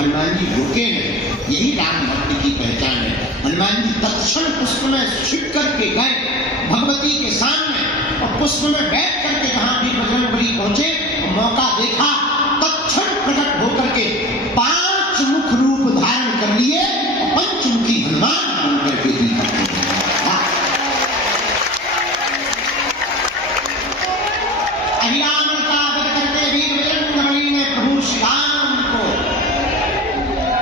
हनुमान जी रुके हैं, यही राम भक्ति की पहचान है। हनुमान जी तत्क्षण पुष्प में छिप करके गए भगवती के सामने और पुष्प में बैठ करके कहा वीर बजरंगबली पहुंचे, मौका देखा, तत्क्षण प्रकट होकर के 5 मुख रूप धारण कर लिए, पंचमुखी हनुमान बन करके दिखाते हैं। अहिरावण का वध करते वीर बजरंगबली ने प्रभु श्री राम को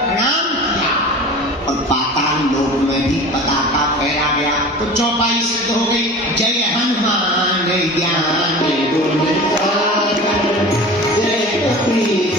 प्रणाम किया और पाताल लोक में भी पताका फहरा गया। तो चौपाई सिद्ध हो गई, जय हनुमान ज्ञान गुण सागर, जय कपीश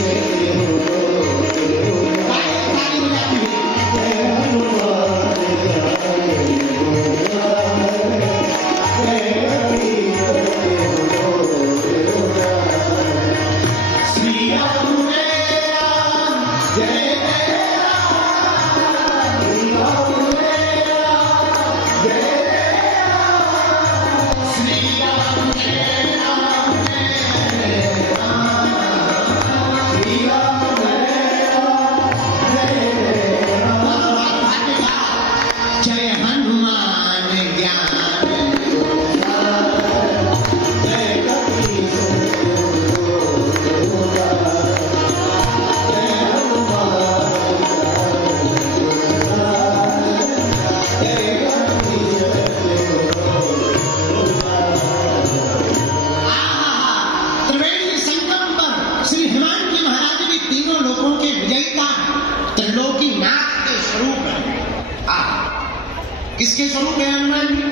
किसके स्वरूप है हनुमान जी?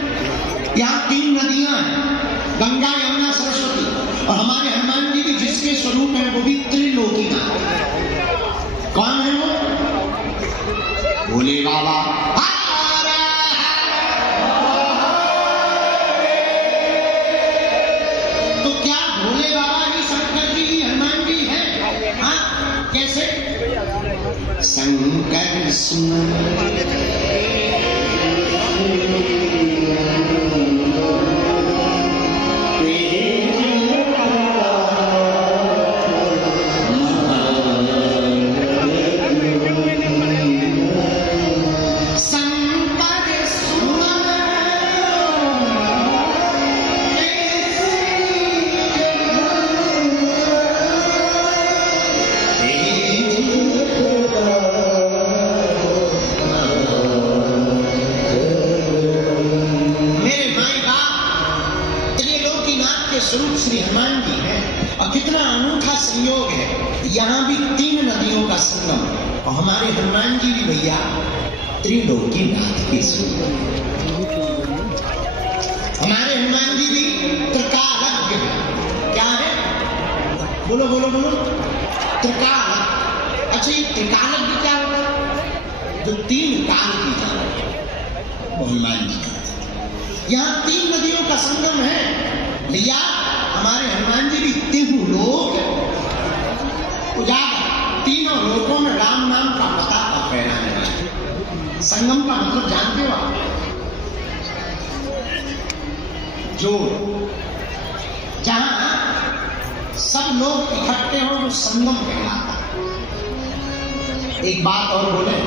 यहाँ 3 नदियां हैं, गंगा यमुना सरस्वती, और हमारे हनुमान जी भी जिसके स्वरूप है वो भी त्रिलोकीनाथ। कौन है वो? भोले बाबा। तो क्या भोले बाबा ही शंकर जी ही हनुमान जी हैं? हाँ, कैसे? शंकर सुमन स्वरूप श्री हनुमान जी है। और कितना अनूठा संयोग है, यहाँ भी 3 नदियों का संगम, और हमारे हनुमान जी भी भैया त्रिलोकीनाथ के स्वरूप। हमारे हनुमान जी भी त्रिकालज्ञ है। क्या है? बोलो बोलो बोलो। त्रिकाल। अच्छा, ये त्रिकालज्ञ क्या होता है? जो 3 काल की जाने वो हनुमान जी। यहाँ 3 नदियों का संगम है भैया। हमारे हनुमान जी भी तीनों लोक उजागर, तीनों लोकों में राम नाम का पताका फहराने वाले। संगम का मतलब जानते हो आप? जो जहां सब लोग इकट्ठे हो वो संगम कहलाता है। एक बात और बोले,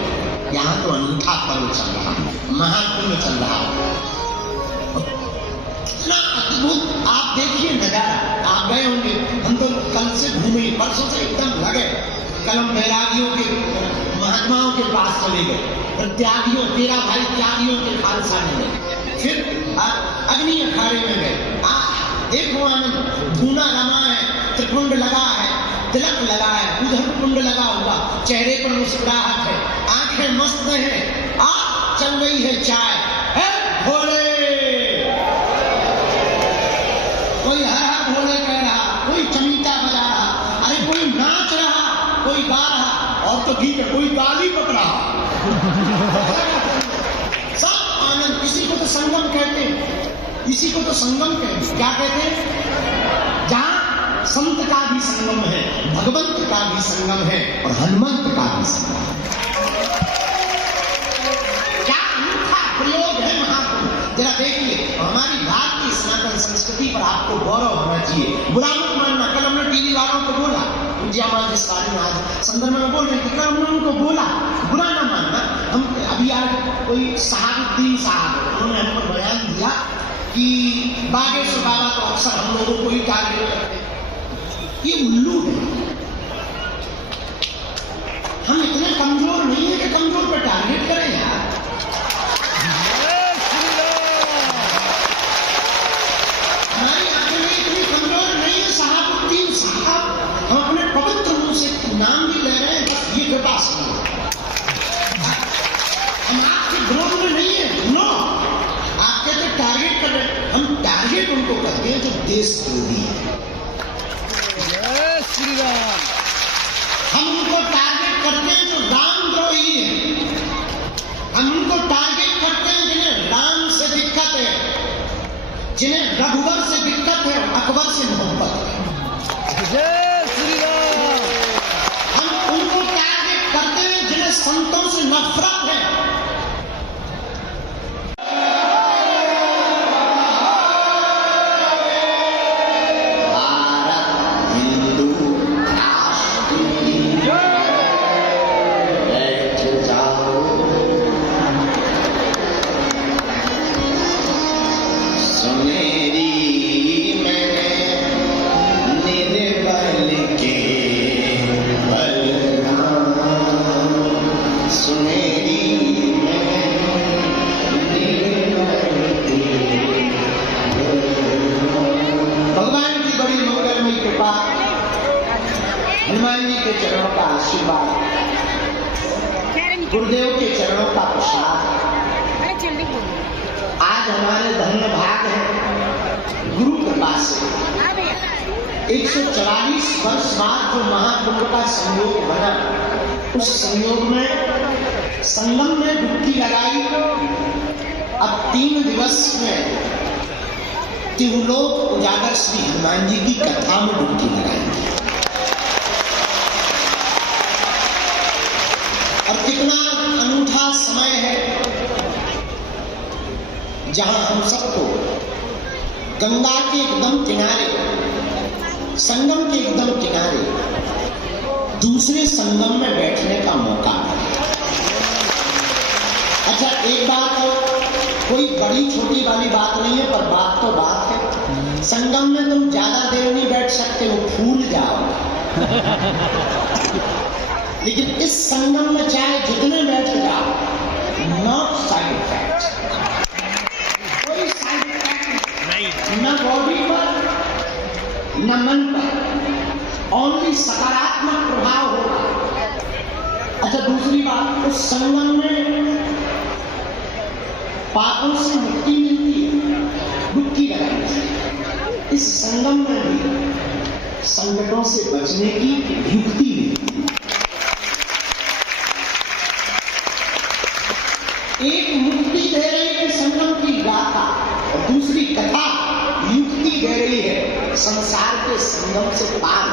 यहां तो अनूठा पर्व चल रहा है, महाकुंभ चल रहा है, इतना अद्भुत। आप देखिए नजारा, आप गए होंगे, हम तो कल से घूमे, परसों से एकदम लगे। कल हम बैरागियों के महात्माओं के पास चले गए, और त्यागियों, 13 भाई त्यागियों के खालसा में गए, फिर अग्नि अखाड़े में गए। देखो आनंद, धूना रमा है, त्रिपुंड लगा है, तिलक लगा है, उधर कुंड लगा हुआ, चेहरे पर मुस्कुराहट है, आंखें मस्त हैं, चल रही है चाय। भोले, कोई हर भोले कह रहा, कोई चमीटा बजा रहा, अरे कोई नाच रहा, कोई गा रहा, और तो ठीक है कोई ताली पकड़ा। सब आनंद। इसी को तो संगम कहते हैं, इसी को तो संगम कहते हैं। क्या कहते हैं? जहां संत का भी संगम है, भगवंत का भी संगम है, और हनुमंत का भी संगम है। क्या अनूठा प्रयोग है महात्मा। जरा देखिए, हमारी भारतीय सनातन संस्कृति पर आपको गौरव होना चाहिए, बुरा मत मानना। कल हमने टीवी वालों को बोला, ज्यामाजी स्वामीनाथ संदर्भ में बोल रहे थे, हमने उनको बोला बुरा ना मानना, हम अभी आज कोई शहाबुद्दीन साहब उन्होंने हमको बयान दिया कि बागेश्वर बाबा तो अक्सर हम लोगों को ही टारगेट करते हैं। ये उल्लू है, हम इतने कमजोर नहीं है कि कमजोर पर टारगेट करें यार। हमारी आंखें इतनी कमजोर नहीं है शहाबुद्दीन साहब, हम अपने पवित्र मुंह से नाम भी ले रहे हैं, बस ये कृपा समझो। हम आपके विरोध में नहीं है, नो, आप कहते टारगेट कर रहे हैं, हम टारगेट उनको करते हैं जो देश विरोधी है। श्री राम। हम उनको टारगेट करते हैं जो रामद्रोही है, हम उनको टारगेट करते हैं जिन्हें राम से दिक्कत है, जिन्हें रघुवर से दिक्कत है, अकबर से मोहब्बत है। जय श्री राम। हम उनको टारगेट करते हैं जिन्हें संतों से नफरत है। हनुमान जी के चरणों का आशीर्वाद, गुरुदेव के चरणों का प्रसाद आज हमारे धन्य भाग है। गुरु कृपा से 144 वर्ष बाद जो महाकुंभ का संयोग बना, उस संयोग में संगम में डुबकी लगाई। अब 3 दिवस में तिरुलोक उजागर श्री हनुमान जी की कथा में डुबकी लगाएंगे। और कितना अनूठा समय है जहां हम सबको गंगा के एकदम किनारे, संगम के एकदम किनारे दूसरे संगम में बैठने का मौका मिला। अच्छा, एक बात कोई बड़ी छोटी वाली बात नहीं है, पर बात तो बात है। संगम में तुम ज्यादा देर नहीं बैठ सकते हो, फूल जाओ। लेकिन इस संगम में चाहे जितने बैठ जाओ, नॉट साइड इफेक्ट, कोई साइड इफेक्ट नहीं, न बॉडी पर न मन पर, ओनली सकारात्मक प्रभाव होगा। अच्छा, दूसरी बात, उस संगम में पापों से मुक्ति मिलती है डुबकी लगाने से। इस संगम में भी संकटों से बचने की युक्ति मिलती है। एक मुक्ति दे रही है संगम की गाथा, और दूसरी कथा युक्ति दे रही है संसार के संगम से पार।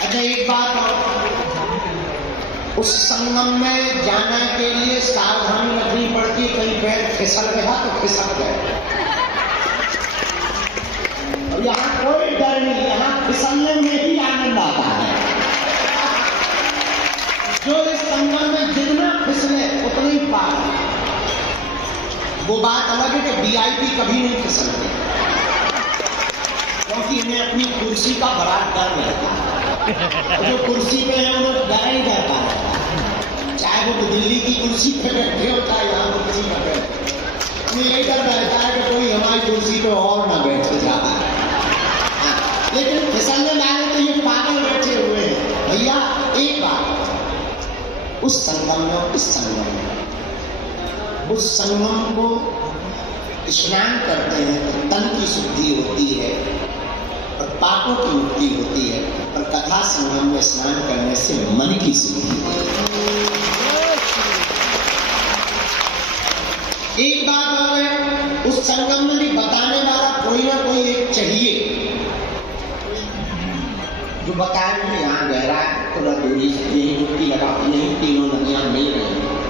अच्छा, एक बात और, उस संगम में जाने के लिए सावधानी रखनी पड़ती है। कहीं पैर फिसल गया तो फिसल गए। और यहाँ कोई डर नहीं, यहाँ फिसलने में ही आनंद आता है। जो इस संगम में जितना फिसले उतना ही पार। वो बात अलग है कि वीआईपी कभी नहीं फिसलते, क्योंकि इन्हें अपनी कुर्सी का बड़ा डर रहता है। जो कुर्सी पे है उन्हें डर ही रहता है, चाहे वो दिल्ली की कुर्सी पे बैठे हो चाहे यहाँ कुर्सी पर बैठे, उन्हें यही डर रहता है कि कोई हमारी कुर्सी पे और ना बैठ जाता है। लेकिन फिसलने वाले तो ये पागल बैठे हुए हैं। भैया एक बात, उस संगम में, इस संगम में, उस संगम को स्नान करते हैं तो तन की शुद्धि होती है और पापों की मुक्ति होती है, और कथा संगम में स्नान करने से मन की शुद्धि होती है। एक बात और है, उस संगम में भी बताने वाला कोई ना कोई एक चाहिए जो बताए कि यहाँ गहरा है, थोड़ा दूरी से यही डुबकी लगाओ, यही तीनों नदियां मिल रही हैं।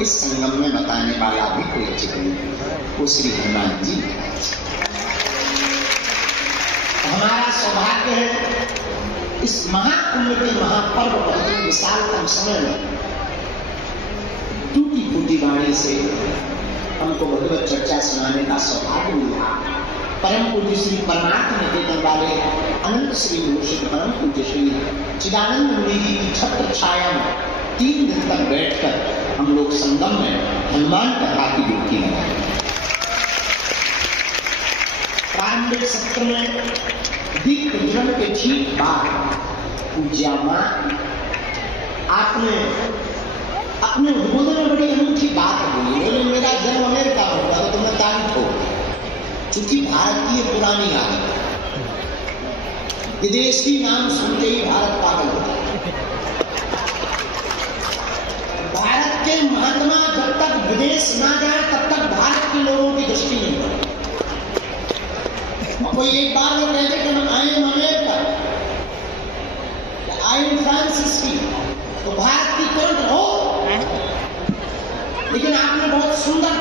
इस संगम में बताने वाला भी कोई चाहिए, वो श्री हनुमान जी। हमारा सौभाग्य है इस महाकुंभ के महापर्व पर इतने विशालतम समय में टूटी फूटी वाणी से हमको भगवत चर्चा सुनाने का सौभाग्य मिला। परम पूज्य श्री परमात्मा निकेतन वाले अनंत श्री भूषण परम पूज्य श्री चिदानंद मुनि जी की छत्र छाया में 3 दिन तक बैठकर हम लोग संगम में हनुमान कथा की डुबकी लगाए। प्रारंभिक सत्र में दीप प्रज्वलन के ठीक बाद पूज्या मां आपने अपने उद्बोधन में बड़ी अनूठी बात बोली। बोले मेरा जन्म अमेरिका में हुआ तो तुम्हें तारीफ हो, क्योंकि भारत की ये पुरानी आदत है, विदेशी नाम सुनते ही भारत पागल होता है। भारत के महात्मा जब तक विदेश ना जाए तब तक भारत के लोगों की दृष्टि नहीं बढ़े। कोई एक बार वो कहते कि I am America, I am Francis की, तो भारत की तुरंत हो। लेकिन आपने बहुत सुंदर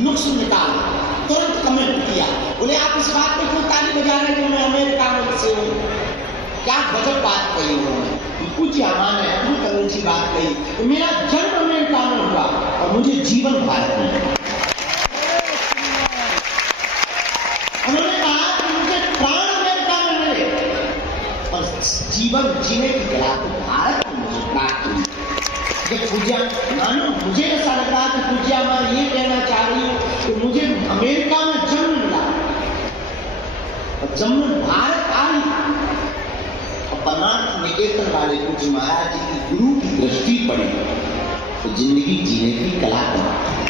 नुक्स निकाला, तुरंत कमेंट किया। बोले आप इस बात पे क्यों ताली बजा रहे कि मैं अमेरिका में से हूं? क्या गजब बात कही उन्होंने। पूज्य मां ने अद्भुत अनूठी बात कही, मेरा जन्म अमेरिका में हुआ और मुझे जीवन भारत में हुआ। उन्होंने कहा कि मुझे प्राण अमेरिका में मिले और जीवन जीने की कला तो भारत में मुझे प्राप्त हुई। पूज्या मानो मुझे ऐसा लग रहा कि पूज्या मां ये कहना चाह रही हो कि मुझे अमेरिका में जन्म मिला और जब मैं भारत आई और परमात्मा निकेतन वाले पूज्य महाराज जी की गुरु की दृष्टि पड़ी तो जिंदगी जीने की कला बनाता है।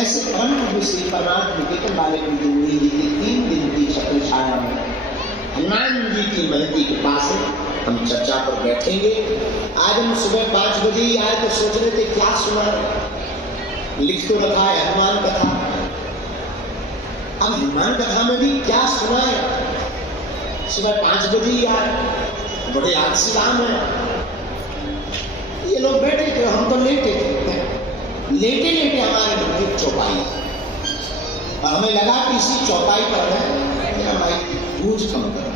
ऐसे परम पूज्य श्री परमात्मा निकेतन वाले पूज्य मुनि जी की 3 दिन की छत्र छाया में हनुमान जी की महती के पास हम चर्चा पर बैठेंगे। आज हम सुबह 5 बजे ही आए तो सोच रहे थे क्या सुना, लिख तो रखा है हनुमान कथा। अब हनुमान कथा में भी क्या सुना है, सुबह 5 बजे ही आए, बड़े आलसीराम है। ये लोग बैठे थे, हम तो लेटे थे, लेटे लेटे हमारे मुझे चौपाई और हमें लगा कि इसी चौपाई पर है गूंज कम कर,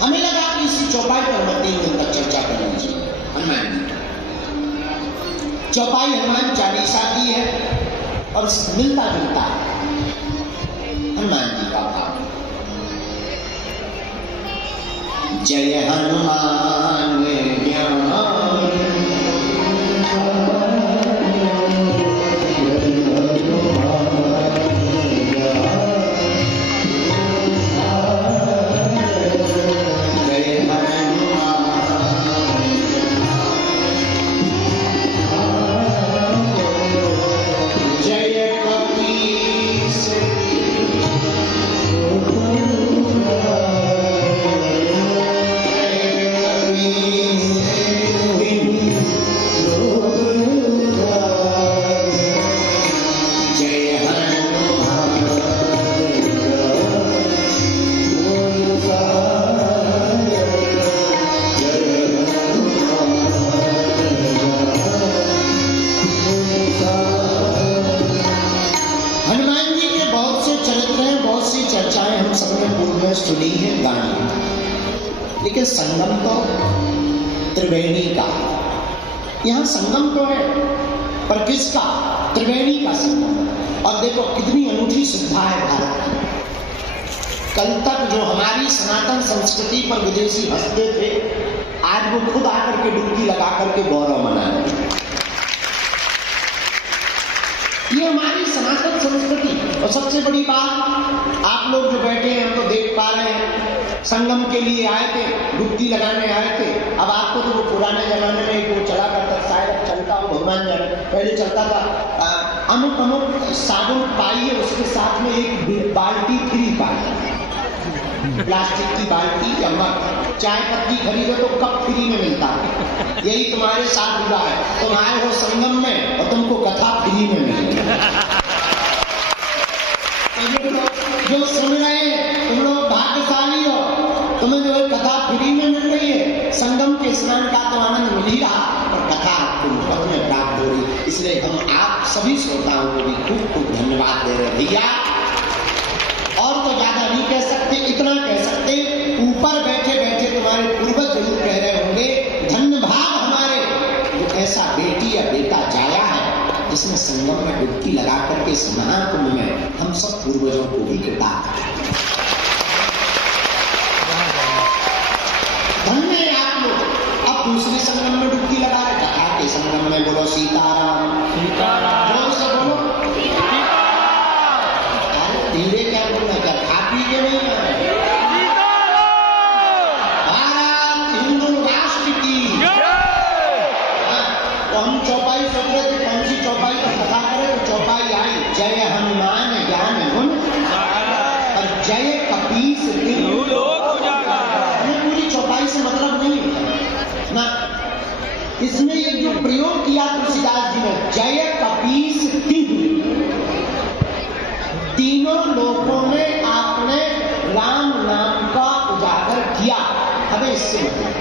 हमें लगा कि इसी चौपाई पर मैं 3 दिन तक चर्चा करनी चाहिए हनुमान जी। चौपाई हनुमान चालीसा की है और मिलता जुलता है हनुमान जी का भाव। जय हनुमान ज्ञान सुनी है गानी, लेकिन संगम तो त्रिवेणी का। यहां संगम तो है पर किसका? त्रिवेणी का संगम। और देखो कितनी अनूठी सुविधा है भारत की। कल तक जो हमारी सनातन संस्कृति पर विदेशी हंसते थे, आज वो खुद आकर के डुबकी लगा करके गौरव मना रहे हैं। ये हमारी सनातन संस्कृति। और सबसे बड़ी बात, आप लोग जो बैठे हैं हम तो देख पा रहे हैं, संगम के लिए आए थे, डुबकी लगाने आए थे। अब आपको तो वो पुराने जमाने में वो चला करता, शायद चलता हो, भगवान जाने, पहले चलता था अमुक अमुक साबुन पाइए, उसके साथ में एक बाल्टी फ्री पाइए, प्लास्टिक की बाल्टी या मग। चाय पत्ती खरीदो तो कप फ्री में मिलता है। यही तुम्हारे साथ हुआ है, तुम आए हो संगम में और तुमको कथा फ्री में मिलेगी। जो सुन रहे हैं तुम लोग भाग्यशाली हो, तुम्हें जो है कथा फ्री में मिल रही है। संगम के स्नान का तो आनंद मिल ही रहा, और कथा आपको मुफ्त में प्राप्त हो रही। इसलिए हम आप सभी श्रोताओं को भी खूब खूब धन्यवाद दे रहे हैं भैया। और तो ज्यादा इसमें संगम में डुबकी लगा करके इस महाकुंभ में हम सब पूर्वजों को भी कृपा धन्य आप लोग। अब दूसरे संगम में डुबकी लगा रहे, कथा के संगम में बोलो सीताराम सीताराम, जोर से बोलो अरे धीरे क्या बोलना, क्या खा पी के नहीं है। भारत हिंदू राष्ट्र की, तो हम चौपाई सोच रहे थे कौन सी चौपाई पर कथा करें, तो चौपाई आई जय हनुमान ज्ञान गुण और जय कपीस हमें पूरी चौपाई से मतलब नहीं ना, इसमें एक जो प्रयोग किया तुलसीदास जी ने जय कपीस तीनों लोगों में आपने राम नाम का उजागर किया। हमें इससे मतलब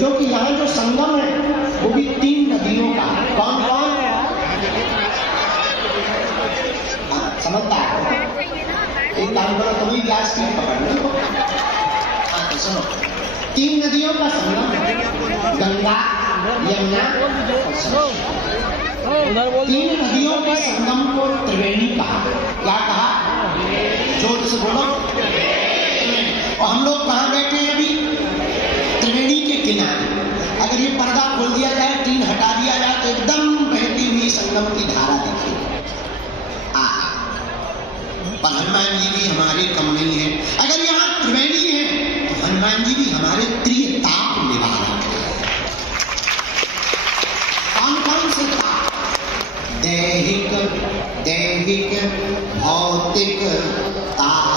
जो कि यहाँ जो संगम है वो भी 3 नदियों का, कौन कौन समझता है? एक काम करो तुम्हें व्यास की पकड़ लो। हाँ तो सुनो, 3 नदियों का संगम, गंगा यमुना और 3 नदियों के संगम को त्रिवेणी कहा। क्या कहा? जोर से बोलो। और हम लोग कहाँ बैठे हैं अभी? त्रिवेणी के किनारे। अगर ये पर्दा खोल दिया जाए, टीन हटा दिया जाए, तो एकदम बहती हुई संगम की धारा दिखेगी। पर हनुमान जी भी हमारे कम नहीं है। अगर यहाँ त्रिवेणी है तो हनुमान जी भी हमारे प्रिय ताप निवारक है। कौन कौन से ताप? दैहिक दैहिक भौतिक ताप।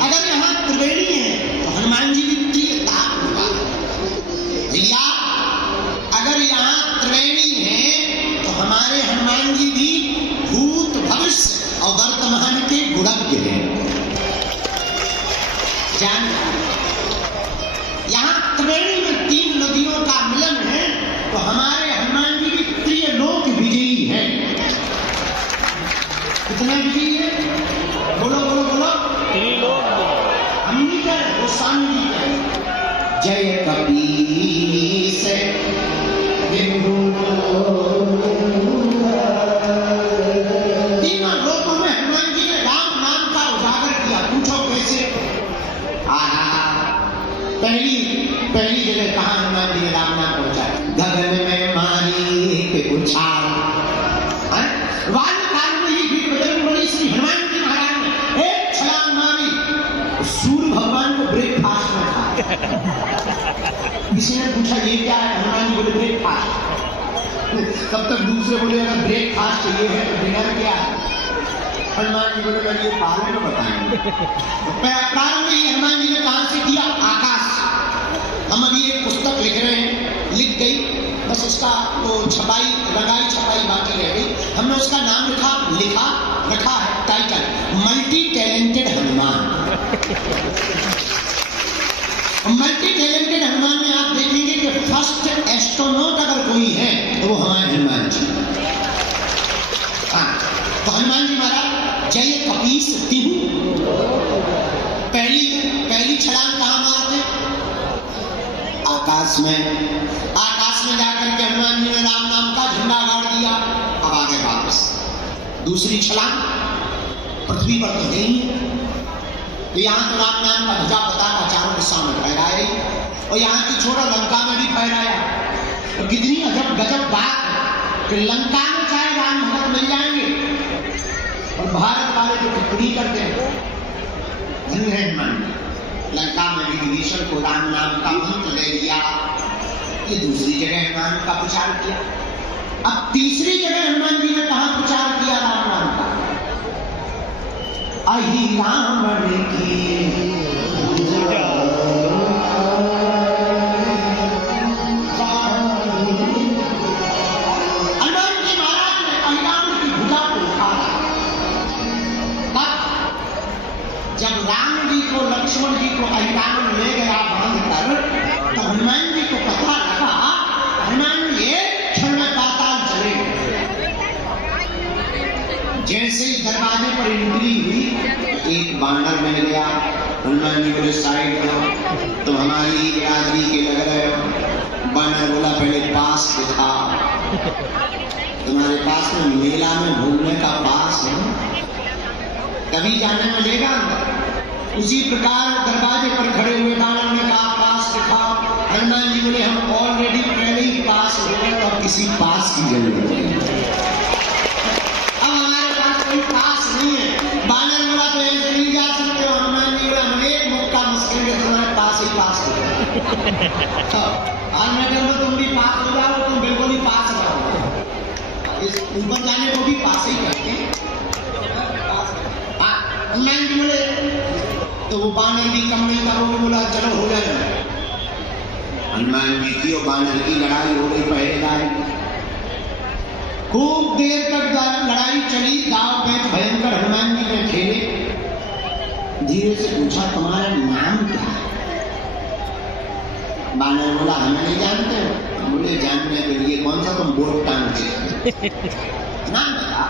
अगर यहाँ त्रिवेणी है तो हनुमान जी भी प्रिय ताप निवारक। भैया अगर यहाँ त्रिवेणी है तो हमारे हनुमान जी भी भूत भविष्य और वर्तमान के गुणज्ञ हैं। जान यहाँ त्रिवेणी में 3 नदियों का मिलन है तो हमारे हनुमान जी भी प्रिय लोक विजयी हैं। कितने विजयी है? बोलो बोलो बोलो। हम नहीं करें, वो स्वामी जी करें। जय कपीस तीनों लोगों में हनुमान जी ने राम नाम का उजागर किया। पूछो कैसे? पहली जगह कहाँ हनुमान जी ने राम नाम पहुंचा? गगन में मारी एक उछाल। वायुकाल में ही भी बजरंग बली श्री हनुमान जी महाराज ने एक छलांग मारी, सूर्य भगवान को ब्रेकफास्ट में था। किसी ने पूछा ये क्या है? हनुमान जी बोले ब्रेकफास्ट। तब तक दूसरे बोले अगर ब्रेकफास्ट चाहिए है तो डिनर क्या है? हनुमान जी बोले मैं ये बाद में बताएंगे। प्रारंभ ही हनुमान जी ने कहां से किया? आकाश। हम अभी एक पुस्तक लिख रहे हैं, लिख गई, बस उसका वो छपाई रंगाई छपाई बाकी रह गई। हमने उसका नाम लिखा रखा है title multi talented Hanuman. Multi talented Hanuman में आप देखेंगे कि फर्स्ट एस्ट्रोनॉट अगर कोई है तो वो हमारे हनुमान जी। हाँ तो हनुमान जी महाराज जय कपीस तिहु पहली छलांग कहाँ मारते? आकाश में जाकर के हनुमान जी ने राम नाम का झंडा गाड़ दिया। अब आगे वापस दूसरी छलांग पृथ्वी पर तो नहीं है, तो यहाँ तो राम नाम का ध्वजा पताका चारों दिशाओं में फहराया और यहाँ की छोड़ो लंका में भी फहराया। तो कितनी अजब गजब बात है कि लंका में चाहे राम भक्त मिल जाएंगे और भारत वाले जो टिप्पणी करते हैं धन्य है हनुमान। लंका में भी विभीषण को राम नाम का मंत्र ले लिया, ये दूसरी जगह हनुमान का प्रचार किया। अब तीसरी जगह हनुमान जी ने कहां प्रचार किया राम नाम का? अहि रावण की जब राम जी को लक्ष्मण जी को अहिरावण ले गया बांध कर, तो हनुमान जी को पता लगा हनुमान जी एक क्षण में पाताल चले गए। जैसे ही दरवाजे पर एंट्री हुई एक बानर मिल गया, हनुमान जी बोले साइड करो, तुम हमारी ही बिरादरी के लग रहे हो। बानर बोला पहले पास दिखाओ, तुम्हारे पास में मेला में घूमने का पास है, तभी जाने मिलेगा अंदर। उसी प्रकार दरवाजे पर खड़े हुए बानर ने कहा पास दिखाओ। हनुमान जी बोले हम ऑलरेडी पहले ही पास हो गए और किसी पास की जरूरत नहीं, अब हमारे पास कोई पास नहीं है। बानर बोला तो ऐसे नहीं जा सकते हो। हनुमान जी बोला हम एक मौका मुश्किल है, तुम्हारे पास ही पास हो जाओ। आज मैं कहूँ तुम भी पास हो जाओ, तुम बिल्कुल ही पास रहो। इस ऊपर जाने को भी पास ही करते हैं। हनुमान जी बोले तो वो बानर भी कम नहीं था, वो बोला चलो हो जाए। हनुमान जी की और बानर की लड़ाई हो गई पहरेदारी। खूब देर तक लड़ाई चली, दाव पेच भयंकर हनुमान जी ने खेले। धीरे से पूछा तुम्हारा नाम क्या है? बानर बोला हमें नहीं जानते हो। बोले जानने के लिए कौन सा तुम बोर्ड टांगते नाम बता।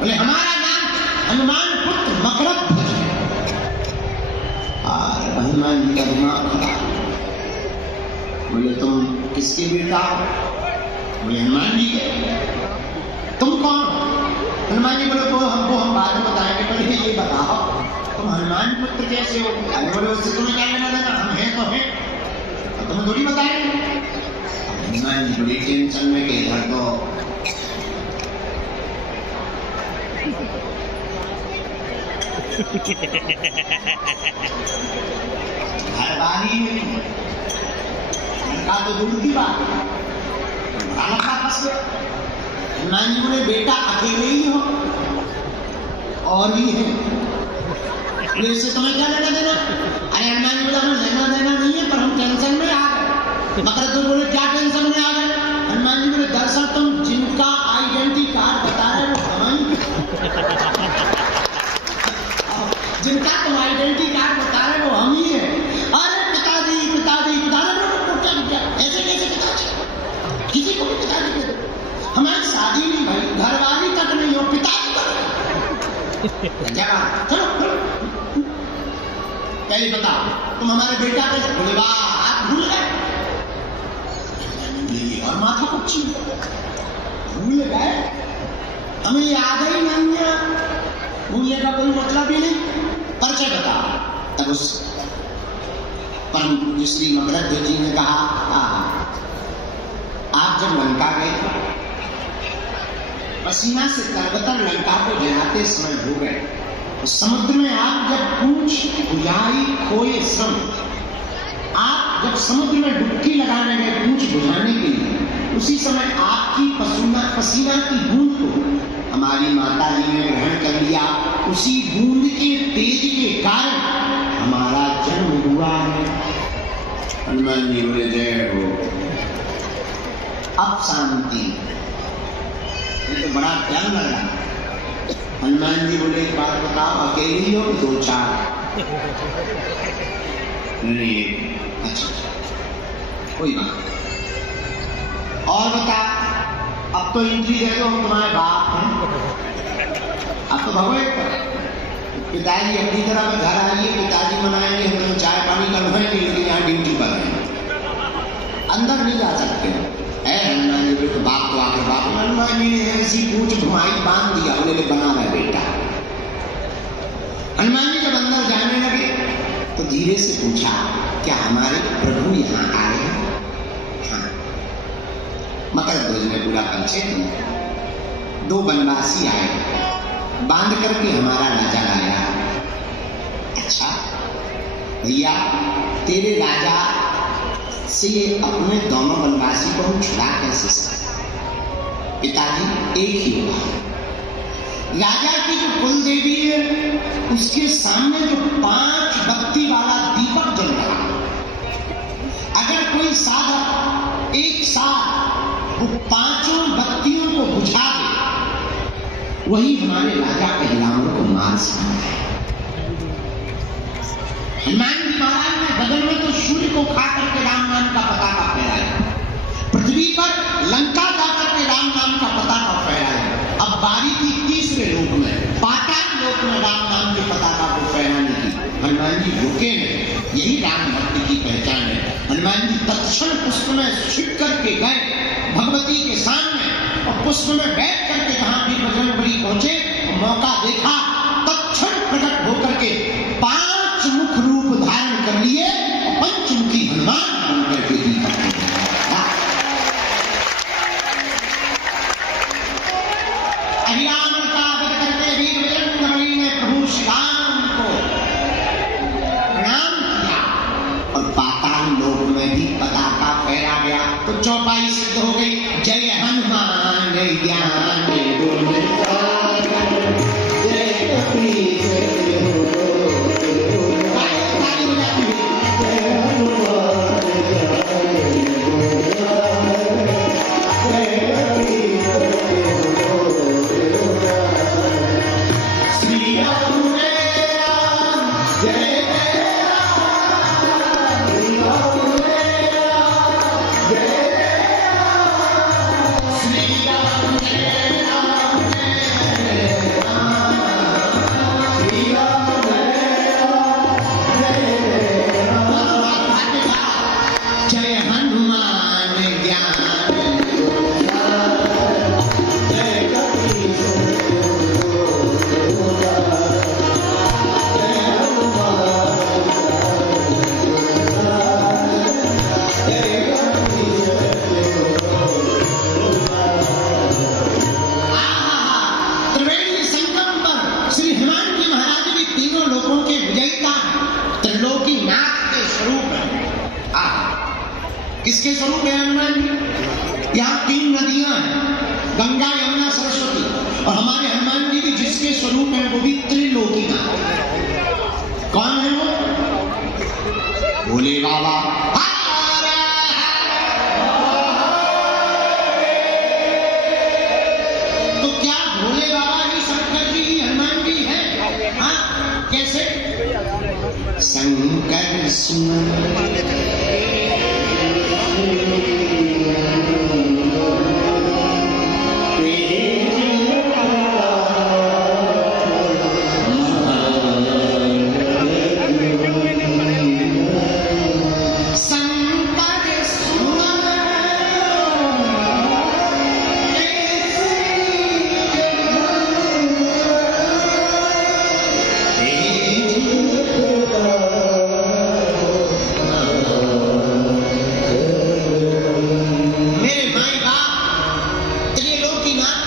बोले हमारा नाम हनुमान पुत्र मकरध्वज है। और हनुमान जी का दिमाग खराब। बोले तुम किसके बेटा हो? बोले हनुमान जी के। तुम कौन? हनुमान जी बोले तो हमको हम बाद में बताएंगे, पहले ये बताओ तुम हनुमान पुत्र कैसे हो? बोले उससे तुम्हें क्या लेना देना, हम हैं तो हैं, तुम्हें थोड़ी बताएंगे। हनुमान जी बड़ी टेंशन में के इधर तो हर बारी का तो दूर की बात है, हनुमान जी बोले बेटा अकेले ही हो और भी है, इससे तुम्हें क्या लेना देना? अरे हनुमान जी बोला हमें लेना देना नहीं है, पर हम टेंशन में आ गए। मकरध्वज बोले क्या टेंशन में आ गए? हनुमान जी बोले दरअसल तुम जिनका आइडेंटिटी कार्ड बता रहे हो जिनका तुम आइडेंटिटी कार्ड बता रहे हो हम ही है। अरे पिताजी पिताजी पिताजी क्या ऐसे कैसे पिताजी? किसी को भी पिताजी दे दो, हमारी शादी नहीं भाई, घरवाली तक नहीं हो, पिताजी चलो पहले बताओ तुम हमारे बेटा कैसे? बोले वाह आप भूल गए। और माथा कुछ भूल गए, हमें याद ही नहीं है। भूलने का कोई मतलब ही नहीं। परिचय बताओ। तब उस परम श्री मकरध्वज जी ने कहा आप जब लंका गए थे, पसीना से तरबतर लंका को जलाते समय हो गए। समुद्र में आप जब पूंछ बुझाई खोए श्रम, आप जब समुद्र में डुबकी लगाने गए पूंछ बुझाने के लिए, उसी समय आपकी पसीना की बूंद को हमारी माता जी ने ग्रहण कर लिया। उसी बूंद के तेज के कारण हमारा जन्म हुआ है। हनुमान जी बोले जय हो। अब शांति। ये तो बड़ा डर लग रहा। हनुमान जी बोले एक बात बताओ, अकेली हो दो चार? नहीं अच्छा कोई बात। और बता अब तो एंट्री दे दो, हम तुम्हारे बाप हैं। अब तो भगवान पिताजी अपनी तरह में घर आइए, पिताजी मनाएंगे, हम लोग चाय पानी करवाएंगे, लेकिन यहाँ ड्यूटी पर हैं, अंदर नहीं जा सकते। हनुमान जी तो बाप को आकर बाप हनुमान जी ने ऐसी पूछ घुमाई बांध दिया। बोले बना रहा बेटा। हनुमान जी जब अंदर जाने लगे तो धीरे से पूछा क्या हमारे प्रभु यहाँ आए हैं? हाँ। मकरध्वज ने पूरा परिचय दिया। दो बनवासी आए, बांध करके हमारा राजा लाया। अच्छा भैया तेरे राजा से अपने दोनों बनवासी को हम छुड़ा कैसे सकते? पिताजी एक ही हुआ। राजा की जो कुल देवी है उसके सामने जो 5 बत्ती वाला दीपक जल रहा है, अगर कोई साधक एक साथ वो 5 बत्तियों को बुझा दे, वही हमारे राजा के रावण को मार सकता है। हनुमान जी महाराज ने बगल में तो सूर्य को खा करके राम नाम का पताका फहराया, पृथ्वी पर लंका जाकर के राम नाम का पताका फहराया। अब बारी थी तीसरे लोक में, पाताल लोक में राम नाम के पताका को फहराने की। हनुमान जी हनुमान जी तत्क्षण पुष्प में छिप करके गए भगवती के सामने और पुष्प में बैठ करके जहां वीर बजरंगबली पहुंचे, मौका देखा, तत्क्षण प्रकट होकर के 5 मुख रूप धारण कर लिए, पंचमुखी हनुमान बन करके दीपक तो चौपाई सिद्ध हो गई। जय हनुमान ज्ञान गुण सागर, जय कपीश किसके स्वरूप है हनुमान जी? यहाँ 3 नदियां हैं, गंगा, यमुना, सरस्वती, और हमारे हनुमान जी भी जिसके स्वरूप है वो भी त्रिलोकीनाथ। कौन है वो? भोले बाबा। तो क्या भोले बाबा ही शंकर जी ही हनुमान जी हैं? हाँ, कैसे? शंकर सुमन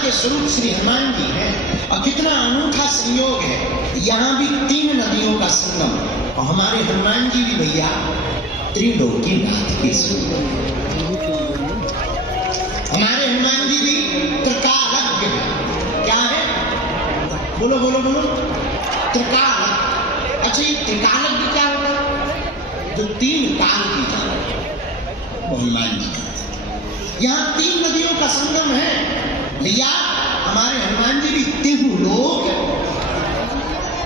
स्वरूप श्री हनुमान जी है। और कितना अनूठा संयोग है, यहाँ भी 3 नदियों का संगम, और हमारे हनुमान जी भी भैया त्रिलोकीनाथ के स्वरूप। हमारे हनुमान जी भी त्रिकालज्ञ है। क्या है? बोलो बोलो बोलो। त्रिकाल। अच्छा, ये त्रिकालज्ञ क्या होता है? जो 3 काल की जाने हनुमान जी। यहाँ 3 नदियों का संगम है भैया। हमारे हनुमान जी भी 3 लोक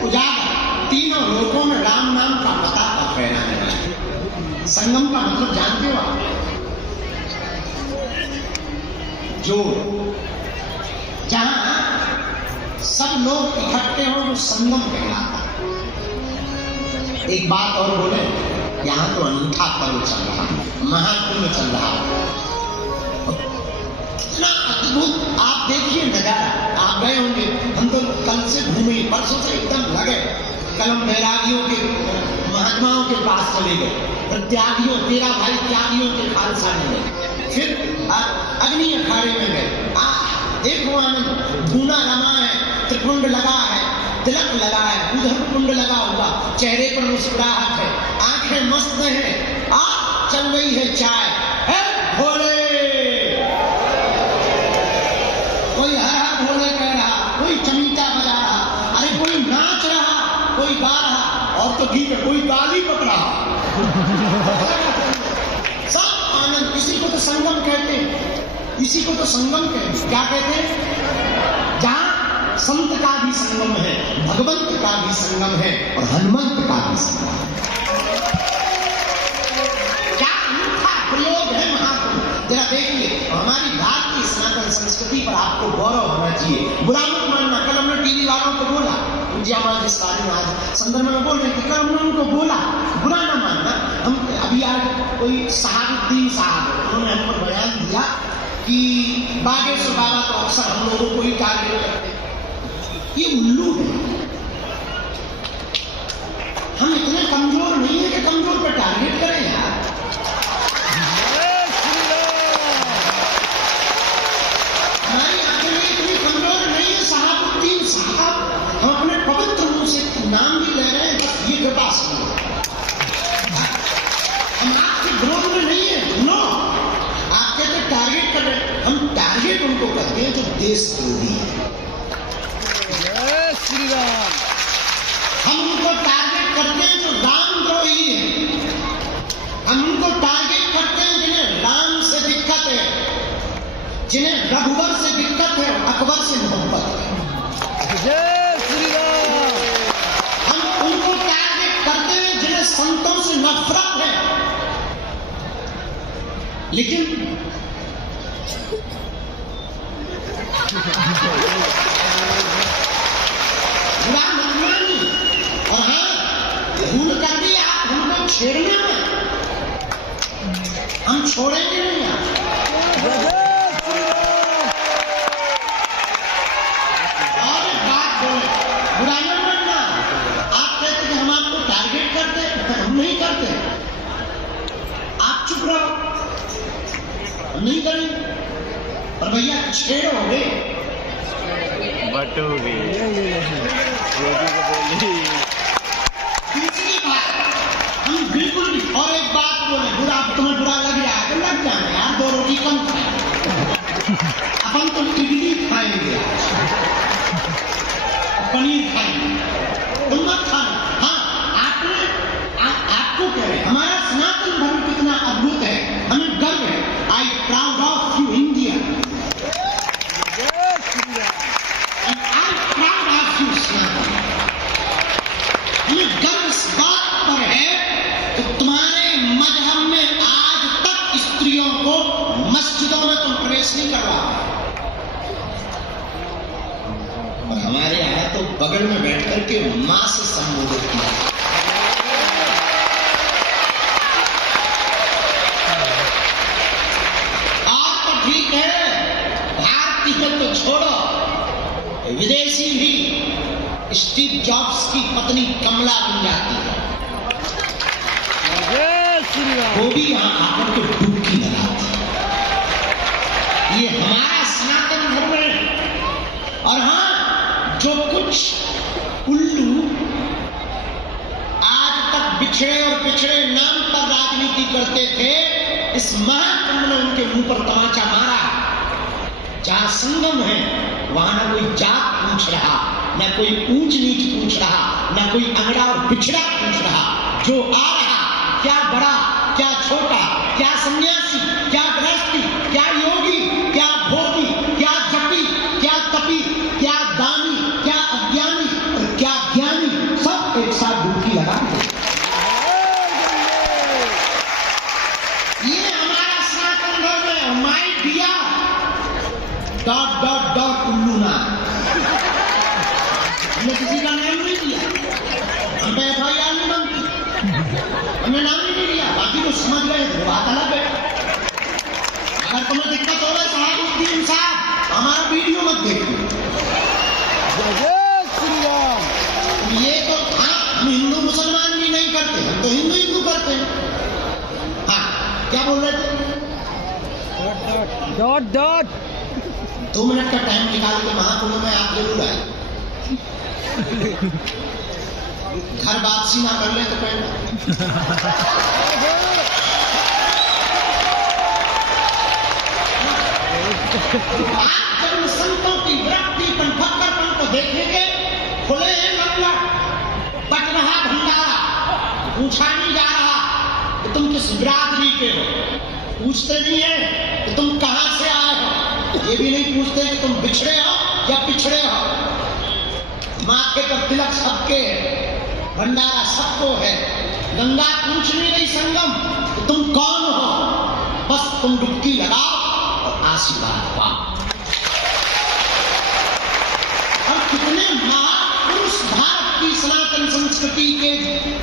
उजागर, 3 लोकों में राम नाम का पताका फहराने वाले। संगम का मतलब जानते हो आप? जो जहां सब लोग इकट्ठे हो वो संगम कहलाता। एक बात और बोले, यहां तो अनूठा पर्व चल रहा, महाकुंभ चल रहा, अद्भुत। आप देखिए नजारा, आप गए होंगे, हम तो कल से घूमे, परसों से एकदम लगे। कल हम बैरागियों के महात्माओं के पास चले गए, और त्यागियों, 13 भाई त्यागियों के खालसा में गए, फिर अग्नि अखाड़े में गए। देखो आनंद, धूना रमा है, त्रिपुंड लगा है, तिलक लगा है, उधर कुंड लगा हुआ, चेहरे पर मुस्कुराहट है, आंखें मस्त हैं, चल रही है चाय। भोले, कोई हर हर भोले कह रहा, कोई चमीटा बजा रहा, अरे कोई नाच रहा, कोई गा रहा, और तो ठीक है कोई गाली पक रहा। सब आनंद। इसी को तो संगम कहते हैं, इसी को तो संगम कहते हैं। क्या कहते हैं? जहां संत का भी संगम है, भगवंत का भी संगम है, और हनुमंत का भी संगम है। क्या अनूठा प्रयोग है महाकुंभ। जरा देखिए, हमारी भारतीय सनातन संस्कृति पर आपको गौरव होना चाहिए। बुरा मत मानना। कल हमने टीवी वालों को बोला, जी हमारे जिस बारे में आज संदर्भ में बोल रहे थे, कल हमने उनको बोला, बुरा ना मानना। हम अभी आज कोई शहाबुद्दीन साहब उन्होंने हम पर बयान दिया कि बागेश्वर बाबा तो अक्सर हम लोगों को ही टारगेट करते हैं। ये उल्लू है। हम इतने कमजोर नहीं है कि कमजोर पर टारगेट करें यार। हमारी आंखें इतनी कमजोर नहीं है शहाबुद्दीन साहब, हम अपने पवित्र मुंह से नाम भी ले रहे हैं, बस ये कृपा समझो। हम आपके विरोध में नहीं है, नो, आप कहते टारगेट कर रहे, हम टारगेट उनको करते हैं जो देशद्रोही है। जय श्री राम। हम उनको टारगेट करते हैं जो रामद्रोही है। हम उनको टारगेट करते हैं जिन्हें राम से दिक्कत है, जिन्हें रघुवर से दिक्कत है, अकबर से मोहब्बत है। जय श्री राम। हम उनको टारगेट करते हैं जिन्हें संतों से नफरत है। लेकिन बुरा मत मानिए, और हाँ भूल कर दी आप हमको छेड़ने में, हम छोड़ेंगे नहीं आप। और एक बात बोले, बुरा मत मानना। आप कहते कि हम आपको टारगेट करते, हम नहीं करते, आप चुप रहो, हम नहीं करेंगे। पर भैया छेड़ोगे बटोगे तीसरी बात हम बिल्कुल भी, और एक बात बोले, बुरा तुम्हें बुरा लग रहा है तो लग जाए यार, 2 रोटी कम खाए, अपन तो इडली खाएंगे, पनीर खाएंगे, तुम मत खाना। हाँ आपको कह रहे हैं हमारा सनातन धर्म कितना अद्भुत है, हमें गर्व है। I proud of you India, I proud of you Sanatan. हमें गर्व इस बात पर है कि तुम्हारे मजहब में आज तक स्त्रियों को मस्जिदों में तुम प्रवेश नहीं करवा, और हमारे यहाँ तो बगल में बैठ करके मां से संबोधित किया। आप तो ठीक है, भारतीय तो छोड़ो, विदेशी भी स्टीव जॉब्स की पत्नी कमला बन जाती है, जय श्री राम। वो भी यहाँ आकर के डुबकी लगाती है। ये हमारा सनातन धर्म है। और हाँ, जो कुछ उल्लू आज तक बिछड़े और पिछड़े नाम पर राजनीति करते थे, इस महाकुंभ ने उनके मुंह पर तमाचा मारा। जहां संगम है वहां ना कोई जात पूछ रहा, ना कोई ऊंच नीच पूछ रहा, ना कोई अंगड़ा और पिछड़ा पूछ रहा। जो आ रहा, क्या बड़ा क्या छोटा, क्या सन्यासी क्या गृहस्थी, क्या योगी क्या भोगी, क्या जपी क्या तपी, क्या दानी क्या अज्ञानी और क्या ज्ञानी, सब एक साथ डुबकी लगा दे। ये हमारा सनातन धर्म है। My dear dot dot dot उल्लू ना, हमने किसी का नाम नहीं दिया, हम पे FIR नहीं बनती, हमने नाम नहीं दिया। बाकी तो समझ गए, बात अलग है। अगर तुम्हें दिक्कत हो रहा है शहाबुद्दीन साहब, हमारा वीडियो मत देखो। जय श्री राम। ये तो हाँ, हम हिंदू मुसलमान भी नहीं करते, हम तो हिंदू हिंदू करते हैं। हाँ, क्या बोल रहे थे? डॉट डॉट 2 मिनट का टाइम निकाल के महाकुंभ में आप जरूर आए। घर वापसी ना कर ले तो कहना। आप जब संतों की विरक्ति पंथकरपन को देखेंगे, खुले हैं मामला, बट रहा भंडारा, पूछा नहीं जा रहा कि तुम किस बिरादरी के हो, पूछते नहीं है कि तुम कहां से आए हो, ये भी नहीं पूछते कि तुम बिछड़े हो या पिछड़े हो। माथे पर तिलक सबके है, भंडारा सबको है, गंगा पूछ नहीं रही संगम कि तुम कौन हो, बस तुम डुबकी लगाओ और आशीर्वाद पाओ। और कितने महापुरुष भारत की सनातन संस्कृति के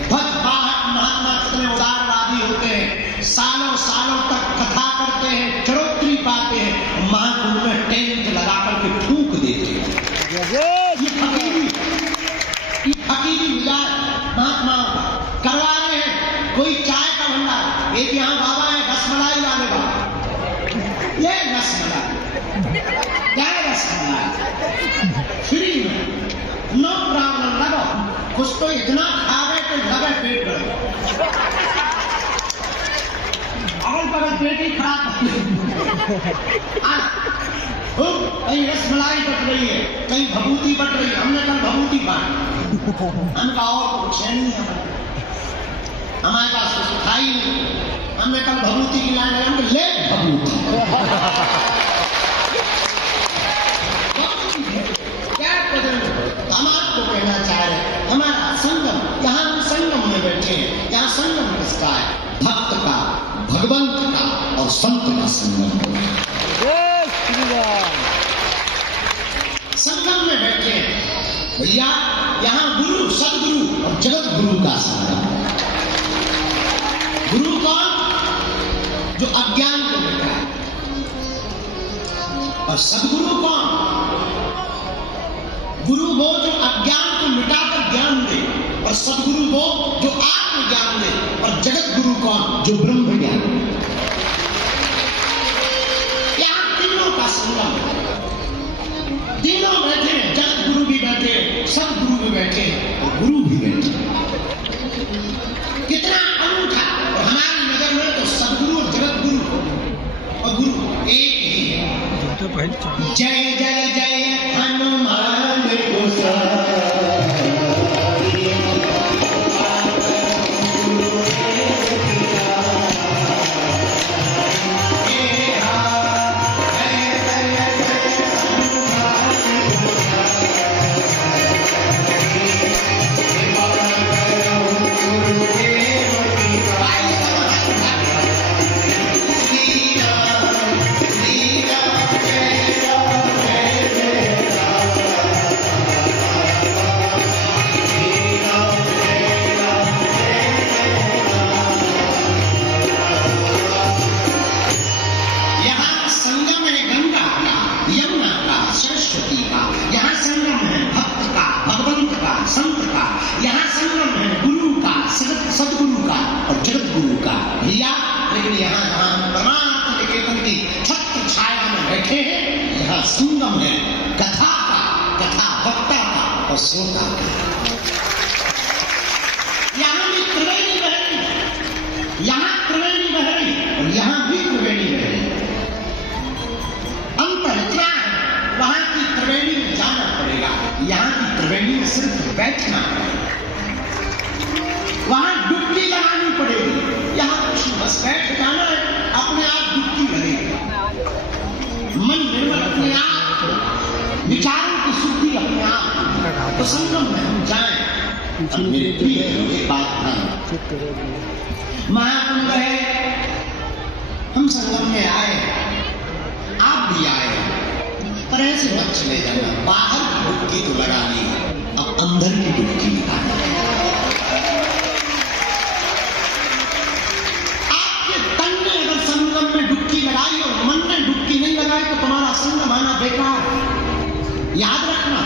ध्वजवाहक महात्मा कितने उदारवादी होते हैं। करके फूंक देते हैं। ये फकीरी मिजाज महात्माओं का करवा रहे हैं। कोई चाय का भंडार, एक यहाँ बाबा है रसमलाई वाले बाबा, ये रसमलाई, क्या रसमलाई फ्री में, नो प्रॉब्लम, लगो कुछ तो इतना खावे तो लगे पेट भर, अगल बगल पेट ही खराब कहीं रसमलाई बट रही है, कहीं भभूति बट रही है। हमने कल भभूति बांटी, हमका और कुछ है नहीं, हमारे पास कुछ खाई नहीं, हमने कल भभूति की लाइन हमने ले भभूति क्या हम आपको कहना चाह रहे हैं, हमारा संगम, यहाँ हम संगम में बैठे हैं। यहाँ संगम किसका है? भक्त का, भगवंत का और संत का संगम। संगम में बैठे हैं भैया, यहाँ गुरु, सदगुरु और जगत गुरु का संगम। गुरु कौन? जो अज्ञान को मिटाए, और सदगुरु कौन? गुरु वो जो अज्ञान को मिटाकर ज्ञान दे, और सदगुरु वो जो आत्मज्ञान दे, और जगत गुरु कौन? जो ब्रह्म ज्ञान दे। यहाँ तीनों का संगम, तीनों बैठे हैं, जगत गुरु भी बैठे हैं, सदगुरु भी बैठे हैं और गुरु भी बैठे हैं। कितना अनूठा! और हमारी नजर में तो सदगुरु और जगत गुरु और गुरु एक ही है। जय जय जय हनुमान सदगुरु का और जगत गुरु का भैया। लेकिन यहाँ जहाँ परमार्थ निकेतन की छत्र छाया में बैठे हैं, यहाँ संगम है कथा का, कथा वक्ता का और श्रोता का। यहाँ भी त्रिवेणी बह रही, यहाँ त्रिवेणी बह रही और यहाँ भी त्रिवेणी बह रही। अंतर इतना है, वहां की त्रिवेणी में जाना पड़ेगा, यहाँ की त्रिवेणी में सिर्फ बैठना पड़ेगा, वहां डुबकी लगानी पड़ेगी। यहाँ कुछ बस बैठ जाना है, अपने आप डुबकी लगेगी, मन निर्मल अपने आप, विचारों की शुद्धि अपने आप। तो संगम में हम जाएं। मेरे प्रिय बात महाकुंभ है, हम संगम में आए, आप भी आए, पर ऐसे मत चले जाना। बाहर की डुबकी तो लगानी है, अब अंदर की डुबकी लगानी है। तो तुम्हारा संगम आना बेकार। याद रखना,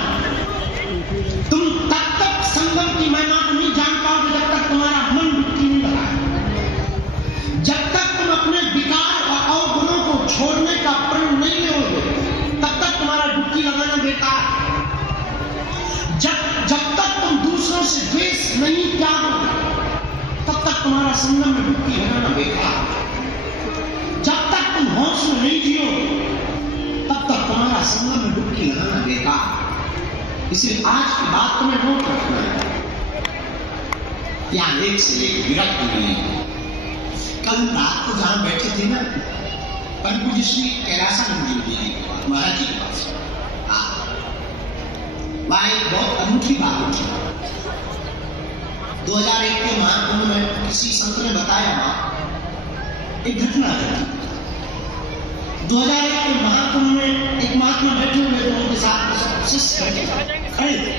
तुम तब तक संगम की महिमा को नहीं जान पाओगे जब तक तुम्हारा मन डुबकी नहीं लगाए, जब तक तुम अपने विकार और अवगुणों को छोड़ने का प्रण नहीं लोगे तब तक तुम्हारा डुबकी लगाना बेकार। जब तक तुम दूसरों से द्वेष नहीं त्यागोगे तब तक तुम्हारा संगम में डुबकी लगाना बेकार। जब तक तुम होश में नहीं जियोगे तब तक तुम्हारा संगम में डुबकी लगाना बेकार। इसलिए आज की बात तुम्हें नोट रखना है, यहाँ एक से एक विरक्त नहीं। कल रात को जहां बैठे थे ना, परम पूज्य श्री कैलासानंद जी महाराज जी के पास, वहां एक बहुत अनूठी बात उठी। 2001 के महाकुंभ में किसी संत ने बताया एक घटना घटी। 2001 के महाकुंभ में एक महात्मा बैठे हुए थे, उनके साथ शिष्य बैठे खड़े थे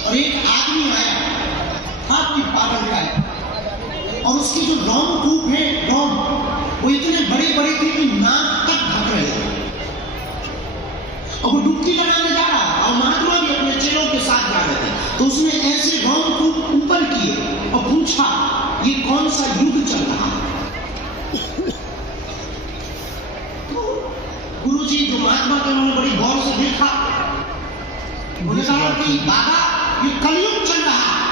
और एक आदमी आया, काफी पागल का है, और उसकी जो रोमकूप है, रोम वो इतने बड़े बड़े थे कि नाक तक ढक रहे थे। और वो डुबकी लगाने जा रहा और महात्मा भी अपने चेलों के साथ जा रहे थे। तो उसने ऐसे गांव को ऊपर किए और पूछा ये कौन सा युग चल रहा है। तो गुरुजी जो महात्मा थे उन्होंने बड़ी गौर से देखा, उन्होंने कहा कि बाबा ये कलयुग चल रहा है।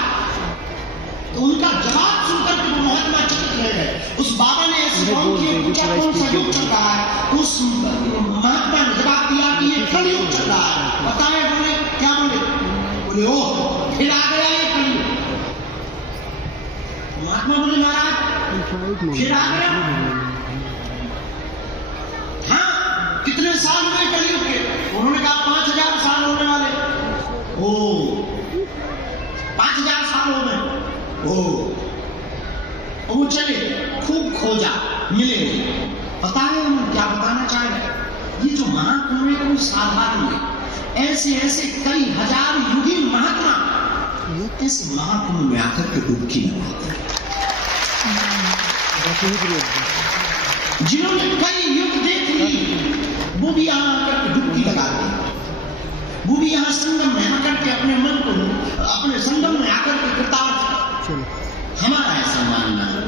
तो उनका जवाब सुनकर के वो महात्मा चकित रह गए। उस बाबा ने ऐसे गांव किए, पूछा कौन सा युग चल रहा है। उस महात्मा ने जवाब दिया कि ये कलयुग चल रहा है। बताए बोले क्या बोले? बोले ओ फिर आ गया ये कलयुग। महात्मा बोले महाराज फिर आ गया? हाँ कितने साल हुए कलयुग के? उन्होंने कहा 5000 साल होने वाले। ओ 5000 साल हो गए। ओ वो चले खूब खोजा, मिले नहीं। बताए हम क्या बताना चाह रहे? ये जो महाकुंभ है कोई साधारण नहीं, ऐसे ऐसे कई हजार युगी महात्मा इस महाकुंभ में आकर के डुबकी लगाते हैं। जिन्होंने कई युग देख ली वो भी यहाँ आकर के डुबकी लगाते हैं। वो भी यहाँ संगम में आकर के अपने मन को अपने संगम में आकर के कृतार्थ। हमारा ऐसा मानना है